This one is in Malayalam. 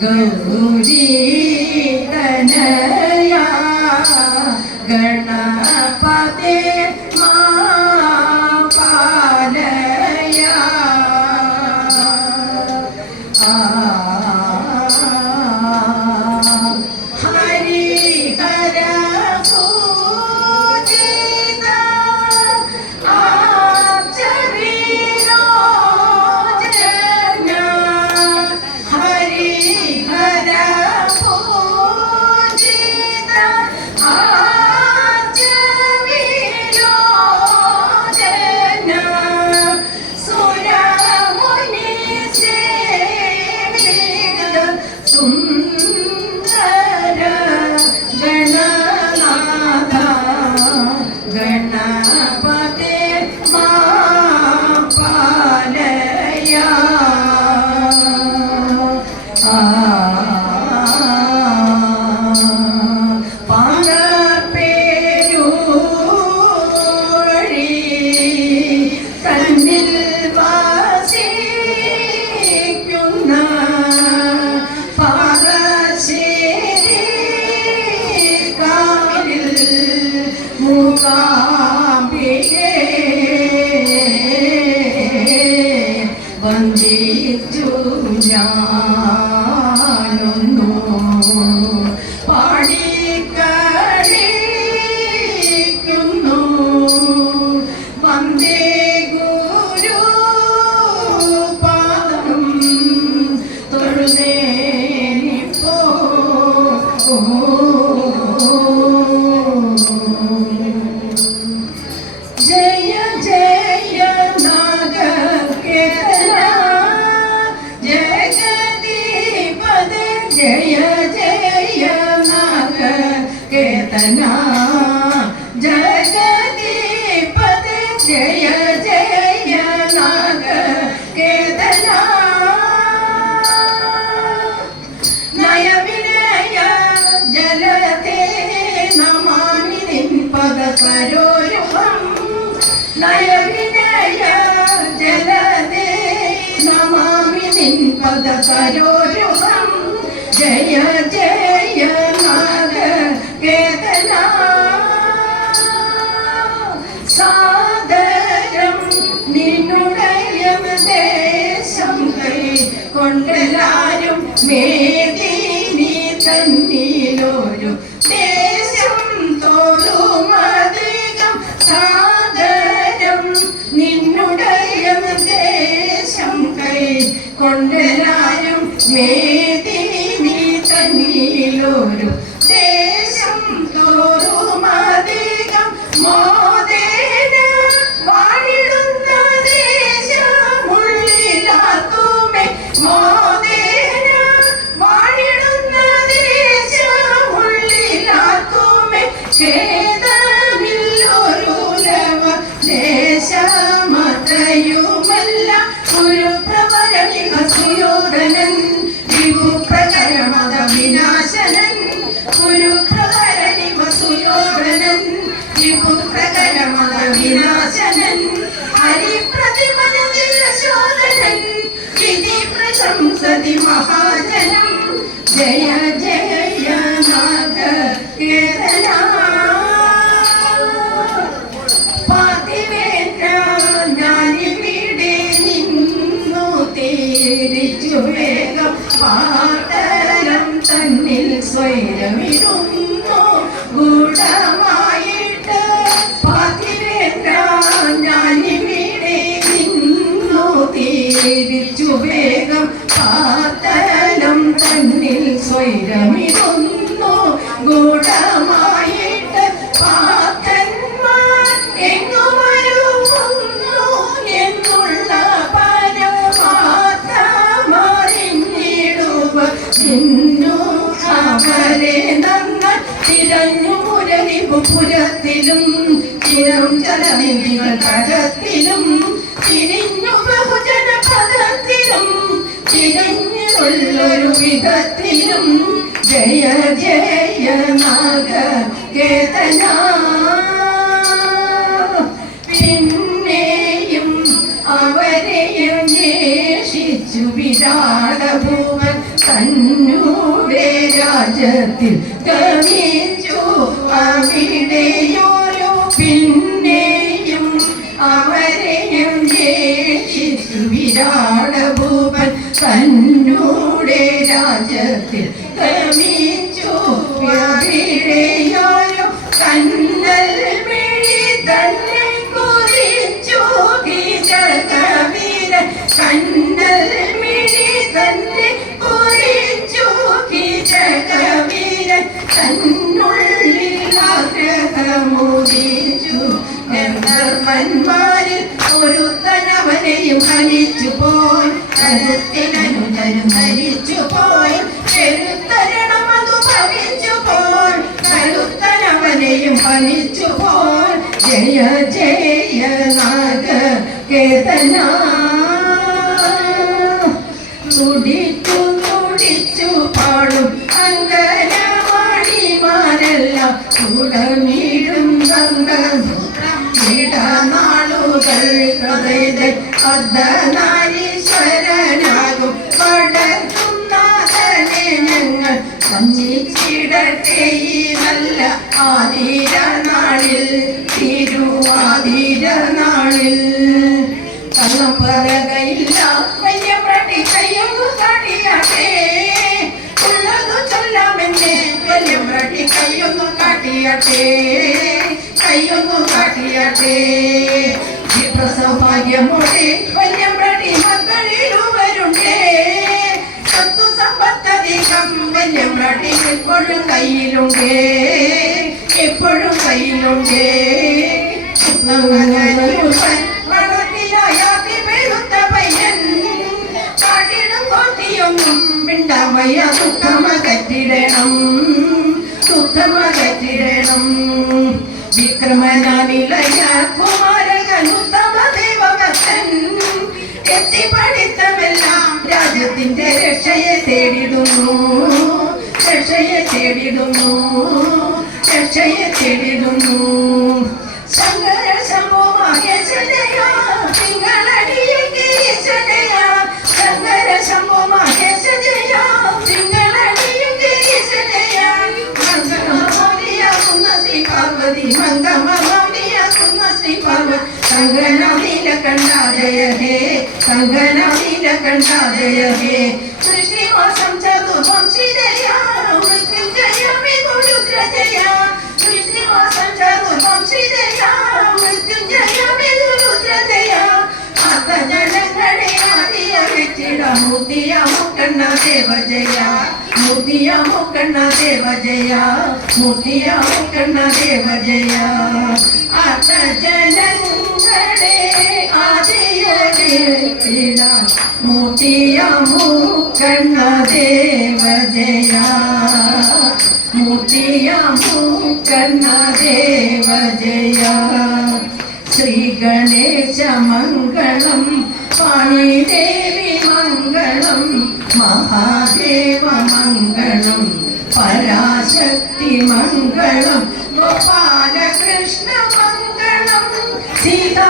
ഗൗരി തനയ ഗണപതേ జయ జయ నాగ కేతనా జగదీపద జయ జయ నాగ కేతనా నయ వినయ జలతే నమామి నింపద పరోరుహం నయ వినయ జలతే నమామి నింపద పరోరుహం ജയ ജയ നാഗ കേതന സാദരം നിന്നുടയ ദേശം കൈ കൊണ്ടലാരും മേദിനി തന്നിലൊരു ദേശം തോറും അധികം സാദരം നിന്നുടയ ദേശം കൈ കൊണ്ടലാരും മേ సంసది మహాజనం. జయ జయ ഏതൊരു വിധത്തിലും ജയ ജയ നാഗ കേതന. പിന്നെയും അവരെയും ശേഷിച്ചു വിരാടഭൂവൻ തന്നൂടെ രാജ്യത്തിൽ ഗമിച്ചു. അവിടെയോരോ പിന്നെയും അവരെയും ശേഷിച്ചു വിരാടഭൂവൻ തന്നൂ കണ്ണൽ വിഴി തന്നെ കുറിച്ചു കീചകവീരൻ കണ്ണൽ വിഴി തന്നെ കുറിച്ചു കീചകവീരൻ തന്നുള്ളിൽ ആഗ്രഹമോദിച്ചു. ഗന്ധർവന്മാരിൽ ഒരുത്തനവനെയും ഹനിച്ചു പോയി കരുത്തിനനുജരും ധരിച്ചു കേതന തുടിച്ചു പാടും അങ്കനവാണിമാരെല്ലാം തുടമിടും നാളുകൾ ഹൃദയത്തിൽ അർദ്ധനാരീശ്വരനാകും കാട്ടിയാട്ടെ കയ്യൊന്നു കാട്ടിയാട്ടെ. സൗഭാഗ്യമോടെ വലിയ പ്രതി മക്കളിലുവരുണ്ടേ സ്വത്തു സമ്പത്തധികം വന്യമ്പ്രടി എപ്പോഴും കയ്യിലുണ്ടേ. എപ്പോഴും കയ്യിലുണ്ടേ. വളർത്തിലായാത്തി പെരുത്ത പയ്യൻ. കാട്ടിടും കോട്ടിയൊന്നും മിണ്ടാമയ്യ ദുഃഖമകറ്റിടണം. ദുഃഖമകറ്റിടണം വിക്രമനാനിലയ കുമാരകൻ ഉത്തമ ദേവഭക്തൻ എത്തി പഠിത്തമെല്ലാം രാജ്യത്തിന്റെ രക്ഷയെ തേടിടുന്നു. രക്ഷയെ തേടിടുന്നു. രക്ഷയെ തേടിടുന്നു. ശങ്കര സങ്കന നീലകണ്ഠ ജയ ഹേ ശ്രീനിവാസം ചതുർവംശി ജയ മൃത്യുഞ്ജയ വിദുരുദ്ര ജയ ശ്രീനിവാസം ചതുർവംശി ജയ മൃത്യുഞ്ജയ വിദുരുദ്ര ജയ ജനങ്ങളെ ആദിയ വെച്ചിട മൂർത്തിയ മുക്കണ്ണ ദേവ ജയ മൂർത്തിയ മുക്കണ്ണ ദേവ ജയ മൂർത്തിയ മുക്കണ്ണ ദേവ ജയ ആത്ത ജനങ്ങളെ ಸೇರಿನ ಮುಟಿಯ ಮುಕ್ಕಣ್ಣ ದೇವ ಜಯ ಮುಟಿಯ ಮುಕ್ಕಣ್ಣ ದೇವ ಜಯ ಶ್ರೀ ಗಣೇಶ ಮಂಗಳಂ ಪಾಣಿದೇವಿ ಮಂಗಳಂ ಮಹಾದೇವ ಮಂಗಳಂ ಪರಾಶಕ್ತಿ ಮಂಗಳಂ गोपालकृष्णमङ्गलं सीता